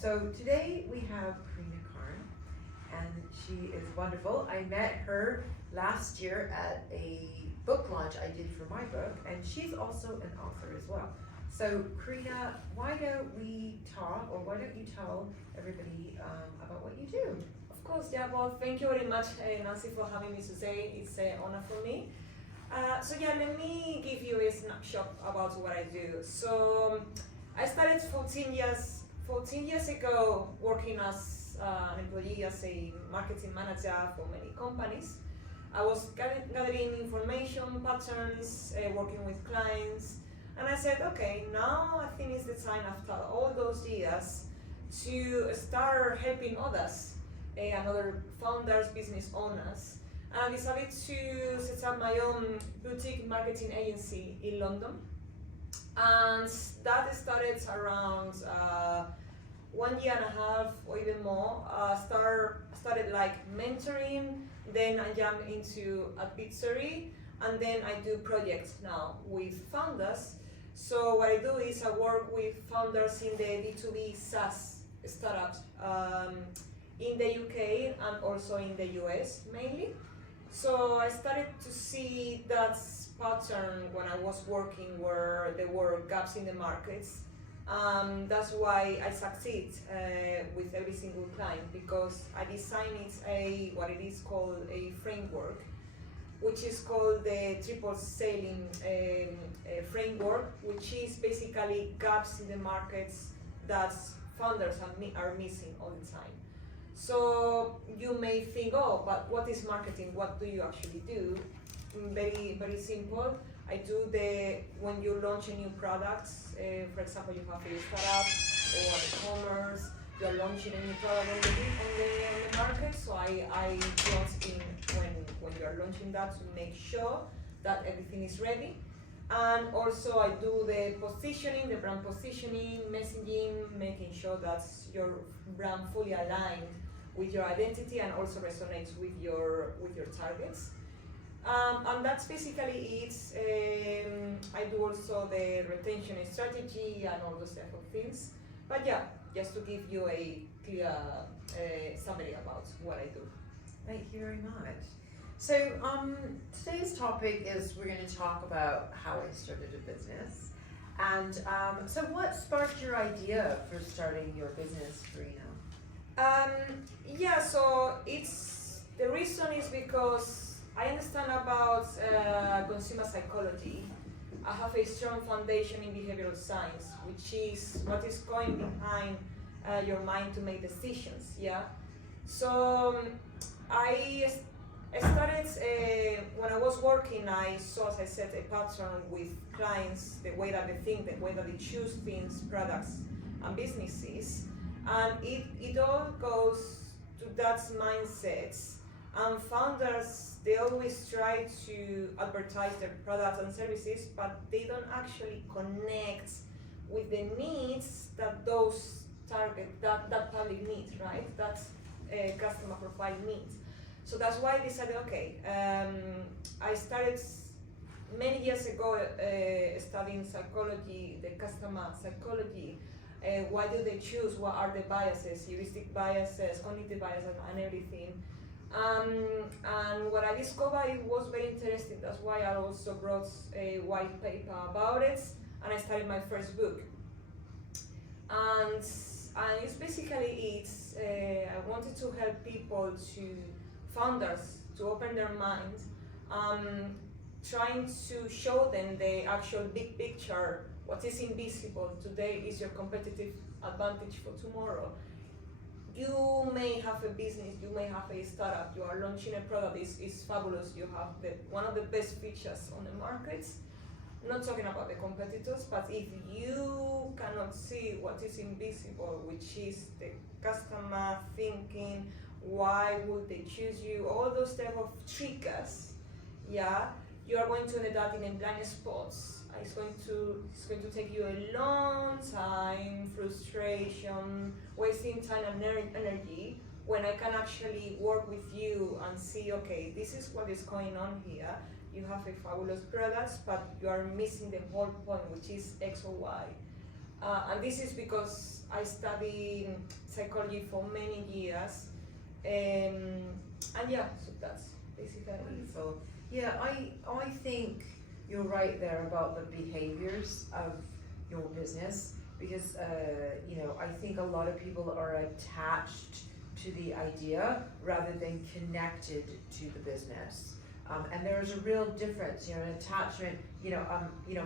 So today we have Karina Karn, and she is wonderful. I met her last year at a book launch I did for my book, and she's also an author as well. So Karina, why don't we talk, or why don't you tell everybody about what you do? Of course, yeah, well, thank you very much, Nancy, for having me today. It's an honor for me. Let me give you a snapshot about what I do. So I started 14 years ago working as an employee, as a marketing manager for many companies. I was gathering information, patterns, working with clients, and I said, okay, now I think it's the time after all those years to start helping others, and other founders, business owners. And I decided to set up my own boutique marketing agency in London. And that started around 1 year and a half or even more. Started like mentoring, then I jumped into advisory, and then I do projects now with founders. So what I do is I work with founders in the B2B SaaS startups in the UK and also in the US mainly. So I started to see that pattern when I was working where there were gaps in the markets. That's why I succeed with every single client, because I designed what it is called a framework, which is called the triple selling framework, which is basically gaps in the markets that founders are missing all the time. So you may think, oh, but what is marketing? What do you actually do? Very, very simple. I do when you launch a new product, for example, you have a startup or e-commerce, you are launching a new product on the market. So I jump in when you are launching that to make sure that everything is ready. And also I do the positioning, the brand positioning, messaging, making sure that your brand fully aligned with your identity and also resonates with your targets. And that's basically it. I do also the retention strategy and all those type of things. But yeah, just to give you a clear summary about what I do. Thank you very much. So today's topic is we're going to talk about how I started a business. And so what sparked your idea for starting your business, Karina? So the reason is because I understand about consumer psychology. I have a strong foundation in behavioral science, which is what is going behind your mind to make decisions. Yeah. So I started when I was working. I saw, as I said, a pattern with clients, the way that they think, the way that they choose things, products, and businesses, and it all goes to that mindset. And founders, they always try to advertise their products and services, but they don't actually connect with the needs that those that public needs, right? That customer profile needs. So that's why I decided, okay, I started many years ago studying psychology, the customer psychology. Why do they choose? What are the biases, heuristic biases, cognitive biases, and everything? And what I discovered, it was very interesting. That's why I also wrote a white paper about it, and I started my first book. And it's basically I wanted to help people, founders, to open their mind, trying to show them the actual big picture. What is invisible today is your competitive advantage for tomorrow. You may have a business, you may have a startup, you are launching a product, is fabulous, you have one of the best features on the market. Not talking about the competitors, but if you cannot see what is invisible, which is the customer thinking, why would they choose you, all those type of triggers, yeah, you are going to end up in a blind spots. It's going to take you a long time, frustration, wasting time and energy, when I can actually work with you and see, okay, this is what is going on here. You have a fabulous product, but you are missing the whole point, which is X or Y. And this is because I studied psychology for many years. And yeah, so that's basically it. Wonderful. Yeah, I think you're right there about the behaviors of your business because I think a lot of people are attached to the idea rather than connected to the business. And there's a real difference, an attachment.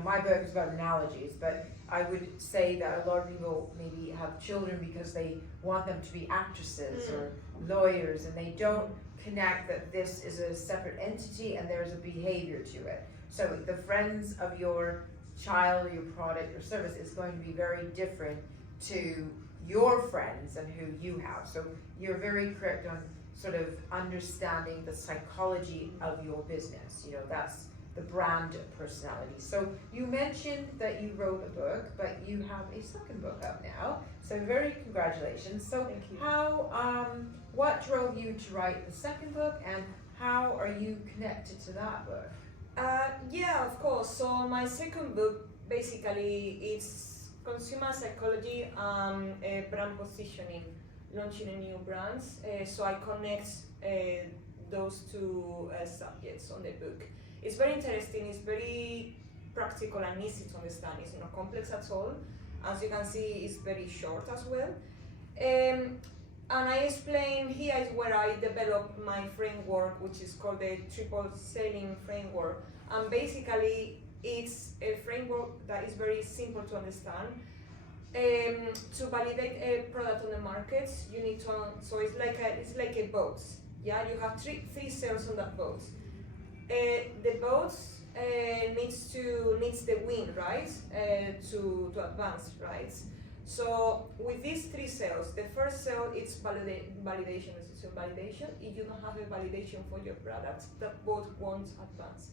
My book is about analogies, but I would say that a lot of people maybe have children because they want them to be actresses or lawyers, and they don't connect that this is a separate entity and there's a behavior to it. So the friends of your child or your product or service is going to be very different to your friends and who you have. So you're very correct on sort of understanding the psychology of your business. That's the brand personality. So you mentioned that you wrote a book, but you have a second book out now. So very congratulations. So Thank you. what drove you to write the second book, and how are you connected to that book? Yeah, of course. So my second book basically is consumer psychology and brand positioning, launching a new brands. So I connect those two subjects on the book. It's very interesting. It's very practical and easy to understand. It's not complex at all. As you can see, it's very short as well. And I explain here is where I develop my framework, which is called the triple selling framework. And basically, it's a framework that is very simple to understand. To validate a product on the market, you need to. So it's like a boat. Yeah, you have three cells on that boat. The boat needs the wind, right, to advance, right? So with these three cells, the first cell is validation. It's a validation. If you don't have a validation for your product, that boat won't advance.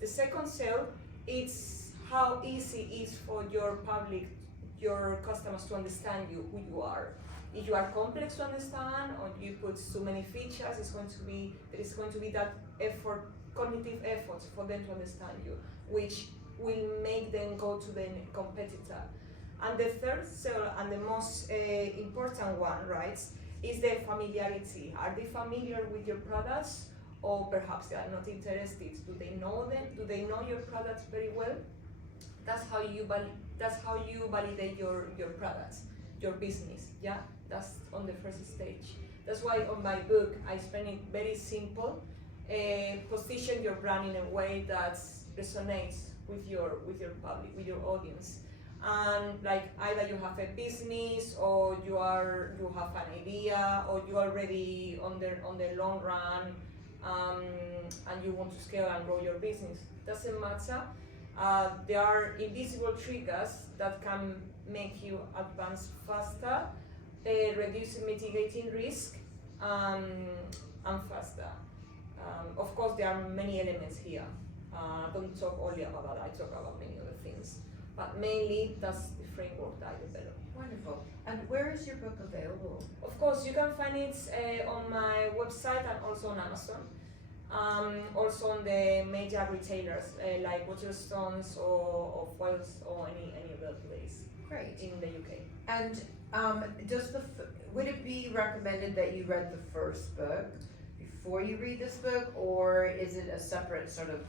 The second cell, it's how easy it is for your public, your customers to understand you, who you are. If you are complex to understand or you put too many features, there is going to be that effort, cognitive effort for them to understand you, which will make them go to the competitor. And the third cell, and the most important one, right, is the familiarity. Are they familiar with your products, or perhaps they are not interested? Do they know them? Do they know your products very well? That's how you validate your products, your business. Yeah, that's on the first stage. That's why on my book I spend it very simple. Position your brand in a way that resonates with your public, with your audience. And like either you have a business, or you have an idea, or you are already on the long run, and you want to scale and grow your business. Doesn't matter. There are invisible triggers that can make you advance faster, reducing mitigating risk, and faster. Of course, there are many elements here. I don't talk only about that. I talk about many other things. But mainly, that's the framework that I developed. Wonderful. And where is your book available? Of course, you can find it on my website and also on Amazon. Also on the major retailers like Waterstones or Foyles or any other place. Great. In the UK. And would it be recommended that you read the first book before you read this book, or is it a separate sort of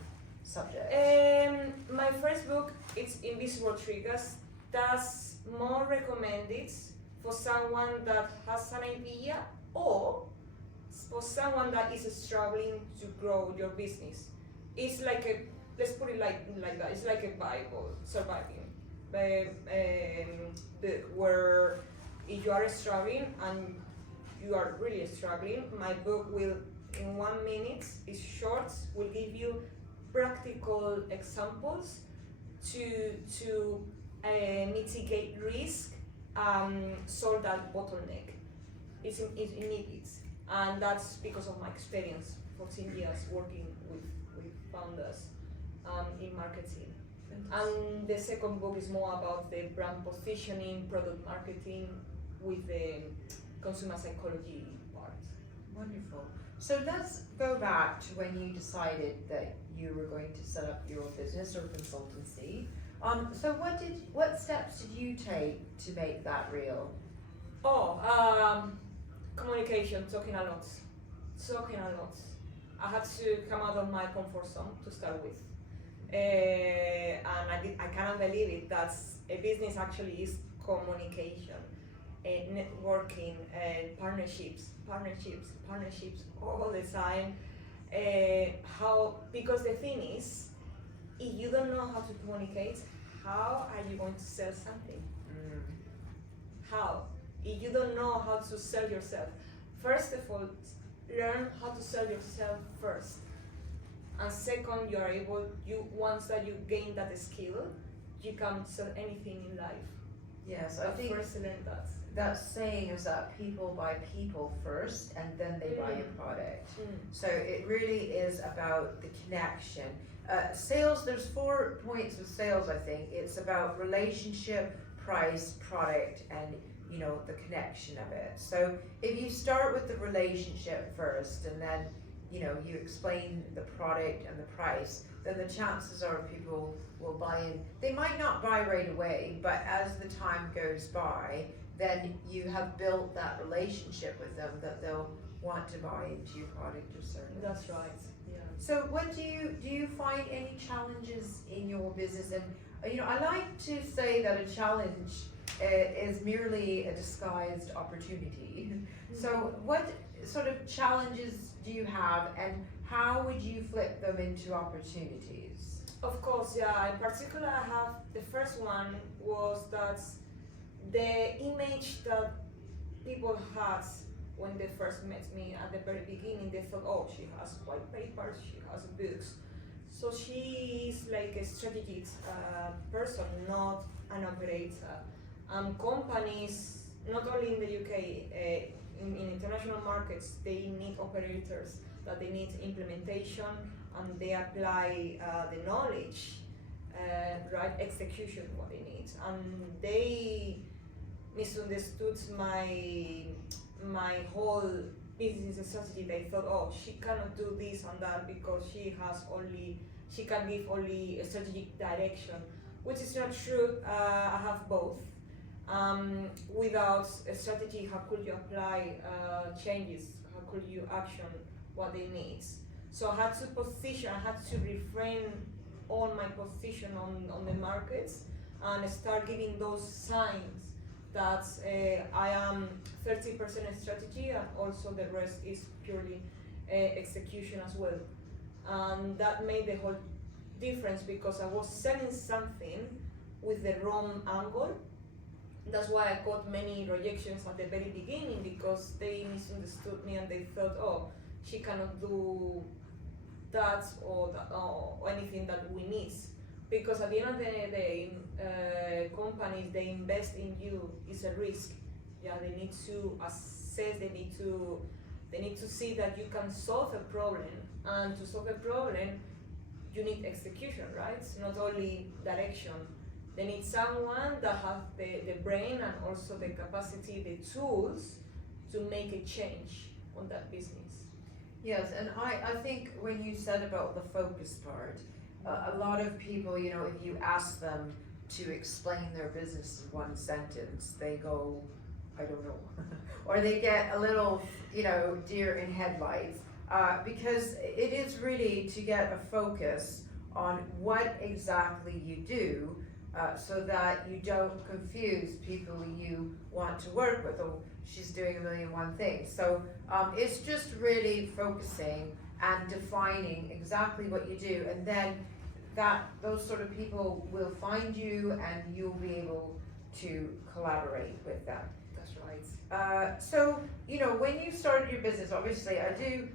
subject? My first book, it's Invisible Triggers. That's more recommended for someone that has an idea, or for someone that is struggling to grow your business. It's like let's put it like that. It's like a Bible, surviving book, where if you are struggling and you are really struggling, my book will, in 1 minute, it's short, will give you practical examples to mitigate risk, solve that bottleneck. It's immediate, and that's because of my experience, 14 years working with founders in marketing. And the second book is more about the brand positioning, product marketing, with the consumer psychology part. Wonderful. So let's go back to when you decided that you were going to set up your own business or consultancy. So what steps did you take to make that real? Communication, talking a lot. I had to come out of my comfort zone to start with. And I cannot believe it. That's a business actually is communication, networking, partnerships all the time. Because the thing is, if you don't know how to communicate, how are you going to sell something? How? If you don't know how to sell yourself, first of all, learn how to sell yourself first. And second, once that you gain that skill, you can sell anything in life. Yes, But I think first learn that. that saying is that people buy people first and then they buy a product. So it really is about the connection. Sales, there's 4 points of sales, I think. It's about relationship, price, product, and the connection of it. So if you start with the relationship first and then you explain the product and the price, then the chances are people will buy in. They might not buy right away, but as the time goes by, then you have built that relationship with them that they'll want to buy into your product or service. That's right. Yeah. So what do you find any challenges in your business? And I like to say that a challenge is merely a disguised opportunity. So what sort of challenges do you have, and how would you flip them into opportunities? Of course, yeah. In particular, I have the first one was that the image that people had when they first met me at the very beginning, they thought, oh, she has white papers, she has books. So she is like a strategic person, not an operator. Companies, not only in the UK, in international markets, they need operators, that they need implementation, and they apply the knowledge, right, execution, what they need. And they misunderstood my whole business strategy. They thought, oh, she cannot do this and that because she can give only a strategic direction, which is not true. I have both. Without a strategy, how could you apply changes? How could you action what they need? So I had to reframe all my position on the markets and start giving those signs that I am 30% strategy and also the rest is purely execution as well. And that made the whole difference because I was selling something with the wrong angle. That's why I got many rejections at the very beginning, because they misunderstood me and they thought, oh, she cannot do that or anything that we need. Because at the end of the day, companies, they invest in you, it's a risk. Yeah, they need to assess, they need to see that you can solve a problem, and to solve a problem, you need execution, right? Not only direction. They need someone that has the brain and also the capacity, the tools to make a change on that business. Yes, and I think when you said about the focus part, a lot of people, if you ask them to explain their business in one sentence, they go, I don't know, or they get a little, deer in headlights, because it is really to get a focus on what exactly you do, so that you don't confuse people you want to work with. Oh, she's doing 1,000,001 things. So it's just really focusing and defining exactly what you do, and then those sort of people will find you and you'll be able to collaborate with them. That's right. So, when you started your business, obviously I do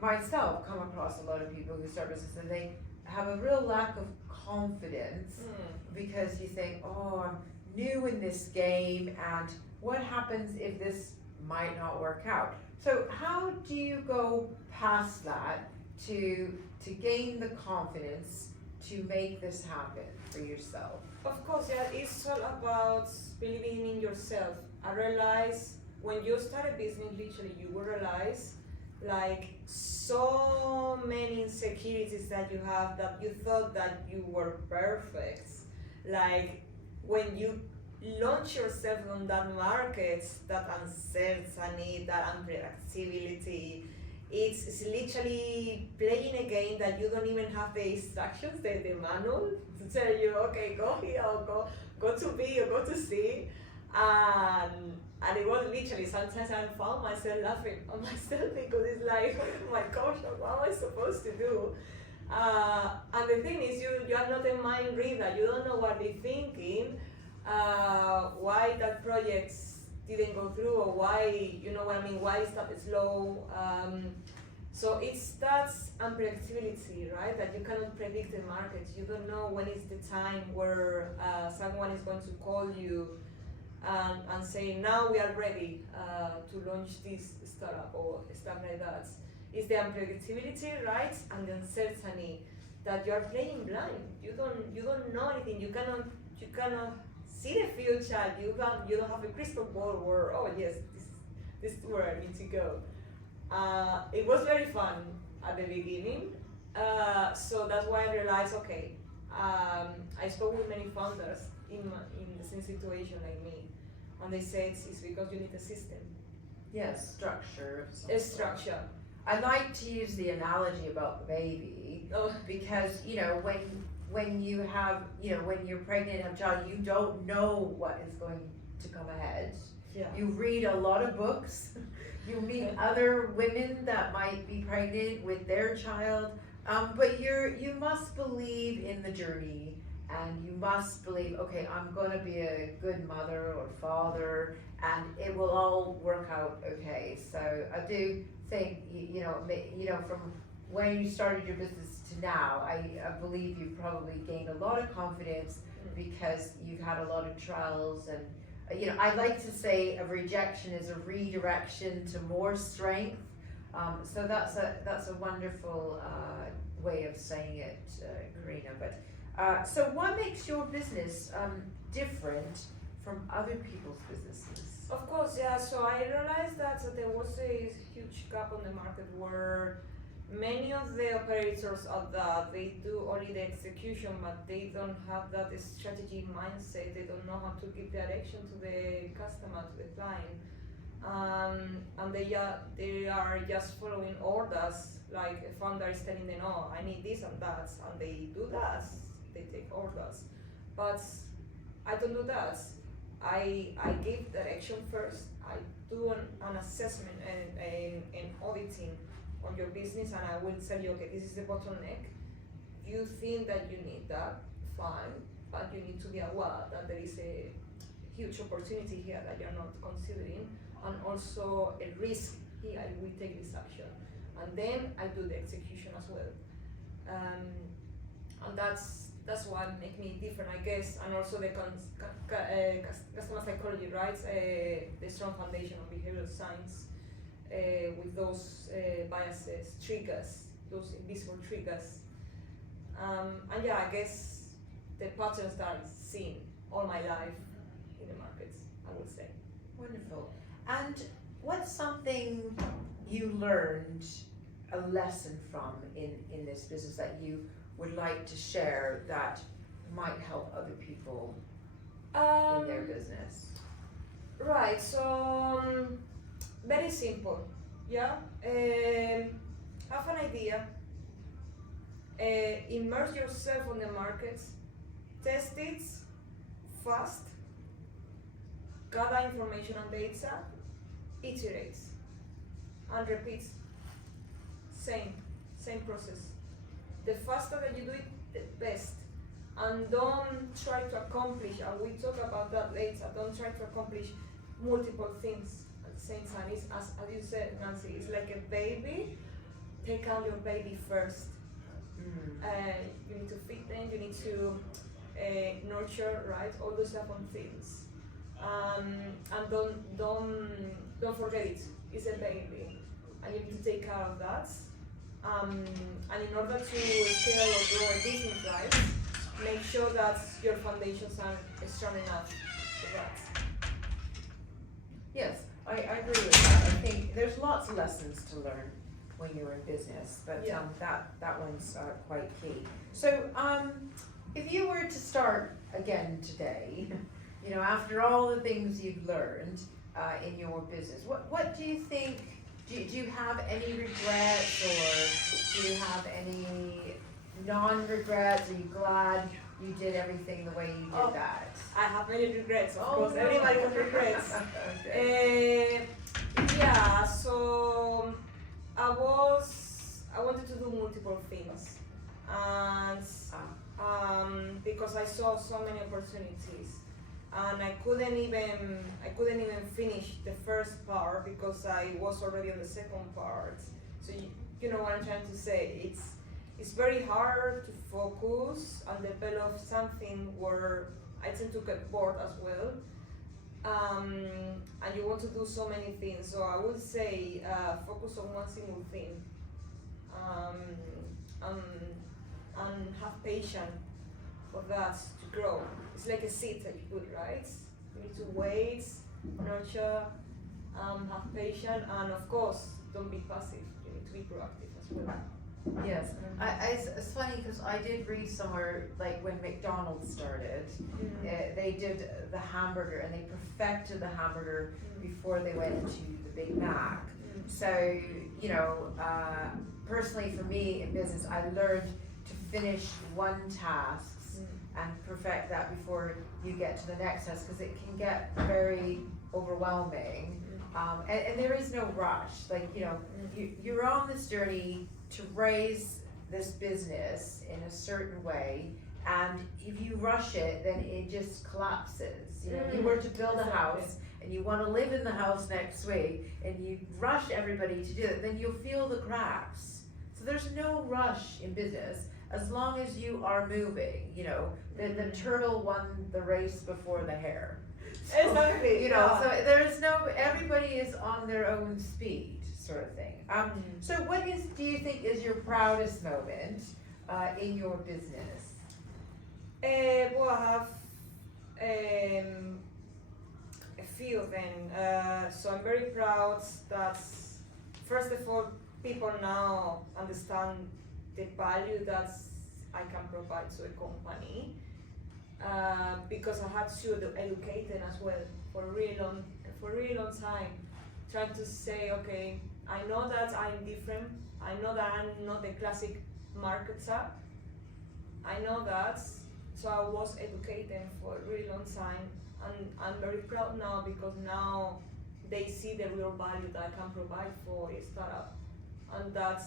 myself come across a lot of people who start business and they have a real lack of confidence because you think, oh, I'm new in this game, and what happens if this might not work out? So how do you go past that to gain the confidence to make this happen for yourself? Of course, yeah, it's all about believing in yourself. I realized when you start a business, literally, you will realize like so many insecurities that you have, that you thought that you were perfect, Like when you launch yourself on that market, that uncertainty, that unpredictability, it's literally playing a game that you don't even have the instructions, the manual to tell you, okay, go here or go to B or go to C. And it was literally, sometimes I found myself laughing on myself because it's like, oh my gosh, what am I supposed to do? And the thing is, you are not a mind reader, you don't know what they're thinking, why that project didn't go through, or why, you know what I mean, why it started slow. So it's that unpredictability, right? That you cannot predict the market. You don't know when is the time where someone is going to call you and say, now we are ready to launch this startup or stuff like that. It's the unpredictability, right? And the uncertainty that you are playing blind. You don't know anything. You cannot see the future. You don't have a crystal ball where, oh yes, this is where I need to go. It was very fun at the beginning. So that's why I realized, okay, I spoke with many founders in the same situation like me, and they said it's because you need a system. Yes, structure. A structure. I like to use the analogy about the baby, because when you have, when you're pregnant and have a child, you don't know what is going to come ahead. Yeah. You read a lot of books. You meet other women that might be pregnant with their child, but you must believe in the journey, and you must believe, okay, I'm going to be a good mother or father, and it will all work out okay. So I do think, from when you started your business to now, I believe you've probably gained a lot of confidence because you've had a lot of trials. And I like to say a rejection is a redirection to more strength. So that's a wonderful way of saying it, Karina. But so what makes your business different from other people's businesses? Of course, yeah. So I realized that there was a huge gap on the market where many of the operators out there, they do only the execution, but they don't have that strategy mindset. They don't know how to give direction to the customer, to the client, and they are just following orders. Like a founder is telling them, "Oh, I need this and that," and they do that. They take orders, but I don't do that. I give direction first. I do an assessment and auditing on your business, and I will tell you, okay, this is the bottleneck. You think that you need that, fine, but you need to be aware that there is a huge opportunity here that you're not considering, and also a risk here. I will take this action, and then I do the execution as well. And that's what makes me different, I guess, and also the customer psychology, right? The strong foundation of behavioral science. With those biases, triggers, those invisible triggers. And yeah, I guess the patterns that I've seen all my life in the markets, I would say. Wonderful. And what's something you learned a lesson from in this business that you would like to share that might help other people in their business? Right, so very simple, yeah. Have an idea, immerse yourself on the market, test it fast, gather information and data, iterate, and repeat. Same process. The faster that you do it, the best. And don't try to accomplish, and we talk about that later, don't try to accomplish multiple things at the same time. It's, as you said, Nancy, it's like a baby. Take out your baby first. You need to feed them, you need to nurture, right? All those type of things. And don't forget it. It's a baby, and you need to take care of that. And in order to scale or grow a business, right, make sure that your foundations are strong enough for that. Yes, I agree with that. I think there's lots of lessons to learn when you're in business, but Yeah. that one's quite key. So If you were to start again today, you know, after all the things you've learned in your business, what do you think? Do you have any regrets, or do you have any non-regrets? Are you glad you did everything the way you did that? I have many regrets, of Oh, course. no. Everybody has regrets. Okay. Yeah, so I wanted to do multiple things, and because I saw so many opportunities, and I couldn't even finish the first part because I was already on the second part. So you know what I'm trying to say. It's very hard to focus and develop something where I tend to get bored as well. And you want to do so many things. So I would say focus on one single thing, and have patience for that to grow. It's like a seed that you put, right? You need to wait, nurture, have patience, and of course, don't be passive. You need to be proactive as well. Yes, it's funny because I did read somewhere, like when McDonald's started, they did the hamburger and they perfected the hamburger before they went into the Big Mac. So, you know, personally for me in business, I learned to finish one task and perfect that before you get to the next task, because it can get very overwhelming. And there is no rush. Like, you know, you're on this journey to raise this business in a certain way, and if you rush it, then it just collapses. You know, if you were to build a house and you want to live in the house next week, and you rush everybody to do it, then you'll feel the cracks. So there's no rush in business as long as you are moving. You know, the turtle won the race before the hare. So, Exactly. you know, so there's no, everybody is on their own speed, sort of thing. So what do you think is your proudest moment in your business? Well, I have a few of them. So I'm very proud that, first of all, people now understand the value that I can provide to a company, because I had to educate them as well for a really long time, trying to say, okay, I know that I'm different. I know that I'm not the classic marketer. I know that. So I was educating for a really long time, and I'm very proud now because now they see the real value that I can provide for a startup, and that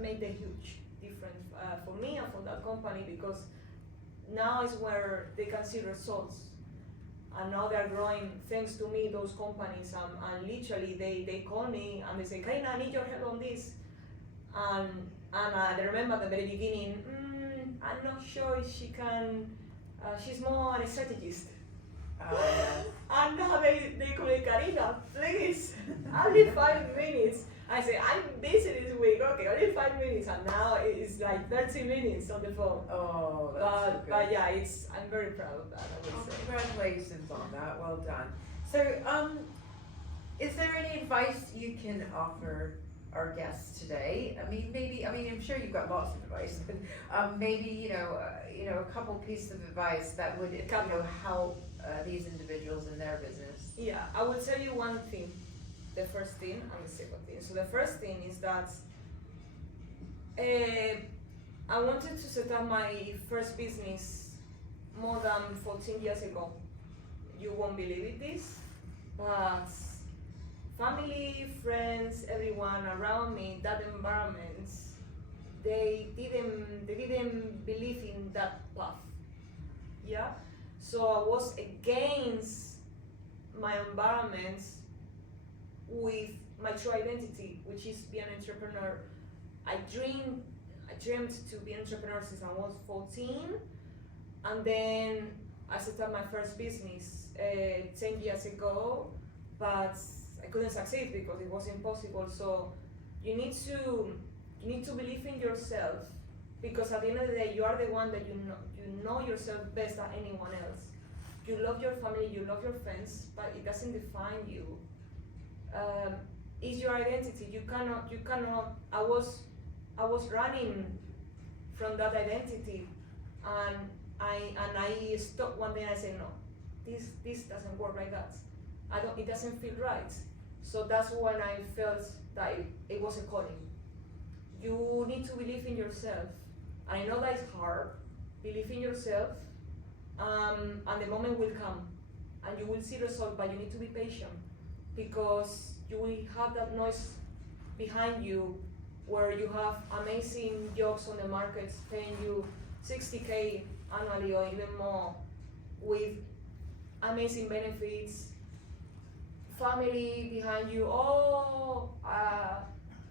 made a huge difference for me and for that company, because now is where they can see results. And now they're growing thanks to me, those companies, and literally they call me and they say, Karina, I need your help on this. And I remember at the very beginning, I'm not sure if she can, she's more a strategist. And now they call me, Karina, please, only 5 minutes. I say, I'm busy this week, okay, only 5 minutes, and now it's like 30 minutes on the phone. Oh, that's so good. But yeah, I'm very proud of that, I would say. Congratulations on that, well done. So, is there any advice you can offer our guests today? I'm sure you've got lots of advice, but maybe, you know, a couple pieces of advice that would, help these individuals in their business. Yeah, I will tell you one thing. The first thing and the second thing. So the first thing is that I wanted to set up my first business more than 14 years ago. You won't believe this, but family, friends, everyone around me, that environment, they didn't believe in that path. Yeah, so I was against my environment with my true identity, which is be an entrepreneur. I dreamed to be an entrepreneur since I was 14, and then I set up my first business 10 years ago, but I couldn't succeed because it was impossible. So you need to believe in yourself, because at the end of the day, you are the one that you know yourself best than anyone else. You love your family, you love your friends, but it doesn't define you. Is your identity. You cannot. I was running from that identity, and I stopped one day and I said, no, this doesn't work like that. It doesn't feel right. So that's when I felt that it was a calling. You need to believe in yourself. I know that it's hard. Believe in yourself, and the moment will come, and you will see results. But you need to be patient, because you will have that noise behind you, where you have amazing jobs on the market paying you 60K annually or even more, with amazing benefits, family behind you.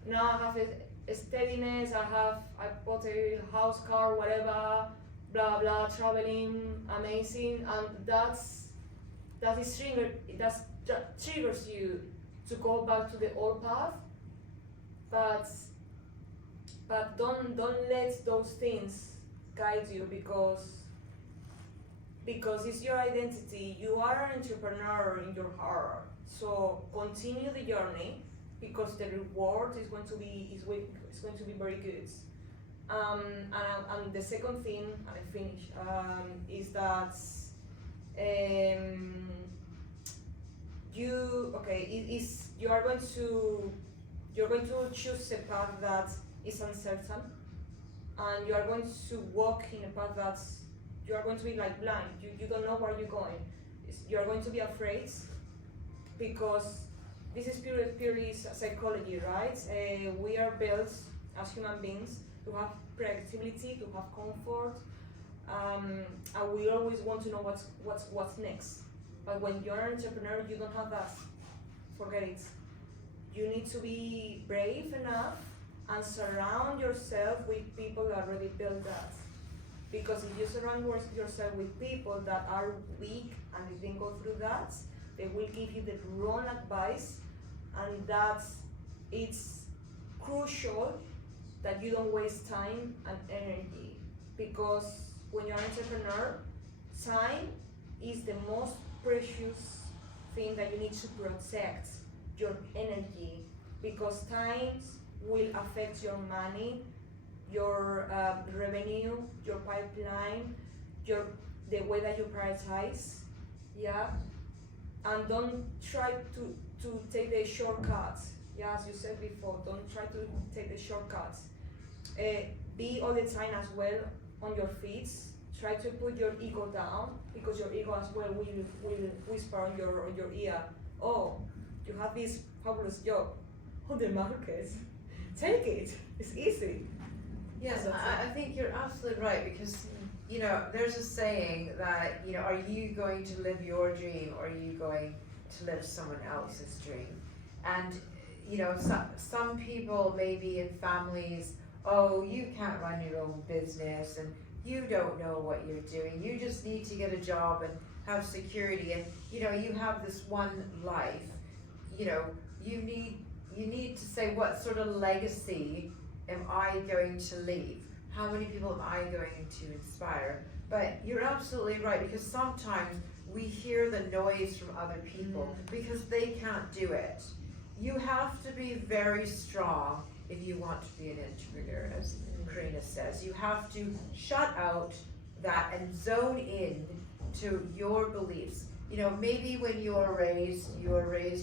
Now I have a steadiness. I bought a house, car, whatever, blah blah, traveling, amazing, and that triggers you to go back to the old path. But don't let those things guide you, because it's your identity. You are an entrepreneur in your heart. So continue the journey, because the reward is going to be very good. And the second thing, and I finish, is that you're going to choose a path that is uncertain, and you are going to walk in a path that you are going to be like blind. You don't know where you're going. You are going to be afraid, because this is purely psychology, right? We are built as human beings to have predictability, to have comfort, and we always want to know what's next. But when you're an entrepreneur, you don't have that. Forget it. You need to be brave enough and surround yourself with people that already built that. Because if you surround yourself with people that are weak and they didn't go through that, they will give you the wrong advice, and it's crucial that you don't waste time and energy. Because when you're an entrepreneur, time is the most precious thing that you need to protect. Your energy, because time will affect your money, your revenue, your pipeline, the way that you prioritize, yeah. And don't try to take the shortcuts. Yeah, as you said before, don't try to take the shortcuts. Be all the time as well on your feet. Try to put your ego down, because your ego as well will whisper on your ear, oh, you have this fabulous job on the market. Take it. It's easy. Yes, I think you're absolutely right, because there's a saying that are you going to live your dream, or are you going to live someone else's dream? And some people maybe in families, oh, you can't run your own business, and you don't know what you're doing. You just need to get a job and have security, and you have this one life. You need to say, what sort of legacy am I going to leave? How many people am I going to inspire? But you're absolutely right, because sometimes we hear the noise from other people because they can't do it. You have to be very strong if you want to be an entrepreneur, as Karina says. You have to shut out that and zone in to your beliefs. Maybe when you are raised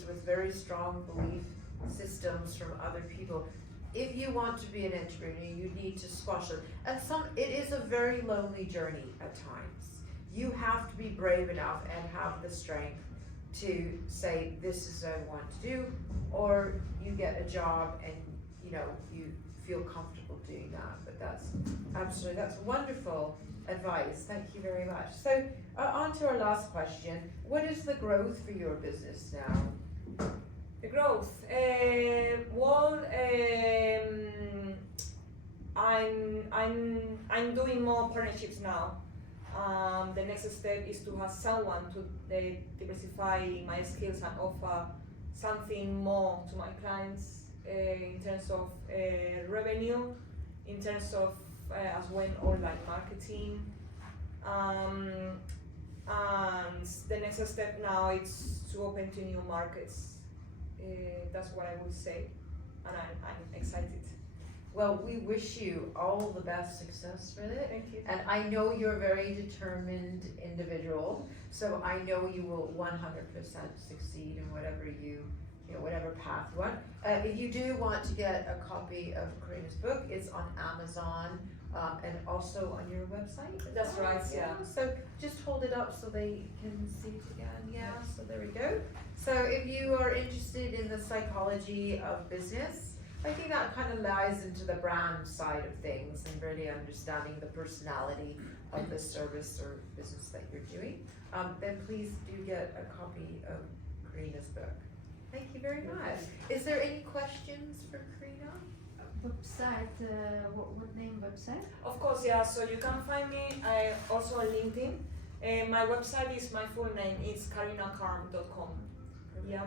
with very strong belief systems from other people. If you want to be an entrepreneur, you need to squash it. And it is a very lonely journey at times. You have to be brave enough and have the strength to say, this is what I want to do, or you get a job and you feel comfortable doing that. But that's wonderful advice. Thank you very much. So on to our last question. What is the growth for your business now? The growth. I'm doing more partnerships now. The next step is to have someone to diversify my skills and offer something more to my clients in terms of revenue, in terms of as well online marketing. And the next step now is to open to new markets. That's what I would say, and I'm excited. Well, we wish you all the best success with it. Thank you. And I know you're a very determined individual, so I know you will 100% succeed in whatever whatever path you want. If you do want to get a copy of Karina's book, it's on Amazon and also on your website. That's right, yeah. So just hold it up so they can see it again. Yeah, so there we go. So if you are interested in the psychology of business, I think that kind of lies into the brand side of things and really understanding the personality of the service or business that you're doing. Then please do get a copy of Karina's book. Thank you very much. Is there any questions for Karina? Website, what name website? Of course, yeah. So you can find me also on LinkedIn. My website is my full name. It's karinakarn.com. Yeah.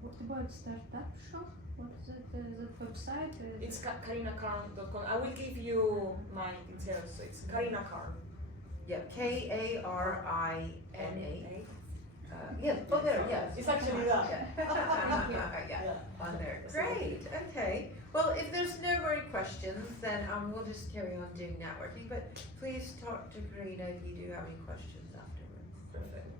What about startup shop? What is it? The website? It's karinakarn.com. I will give you my details. So it's Karina Karn. Yeah, Karina. Yeah, oh there, yes. It's actually that. Yeah, on there. Great, okay. Well, if there's no more questions, then we'll just carry on doing networking, but please talk to Karina if you do have any questions afterwards. Perfect.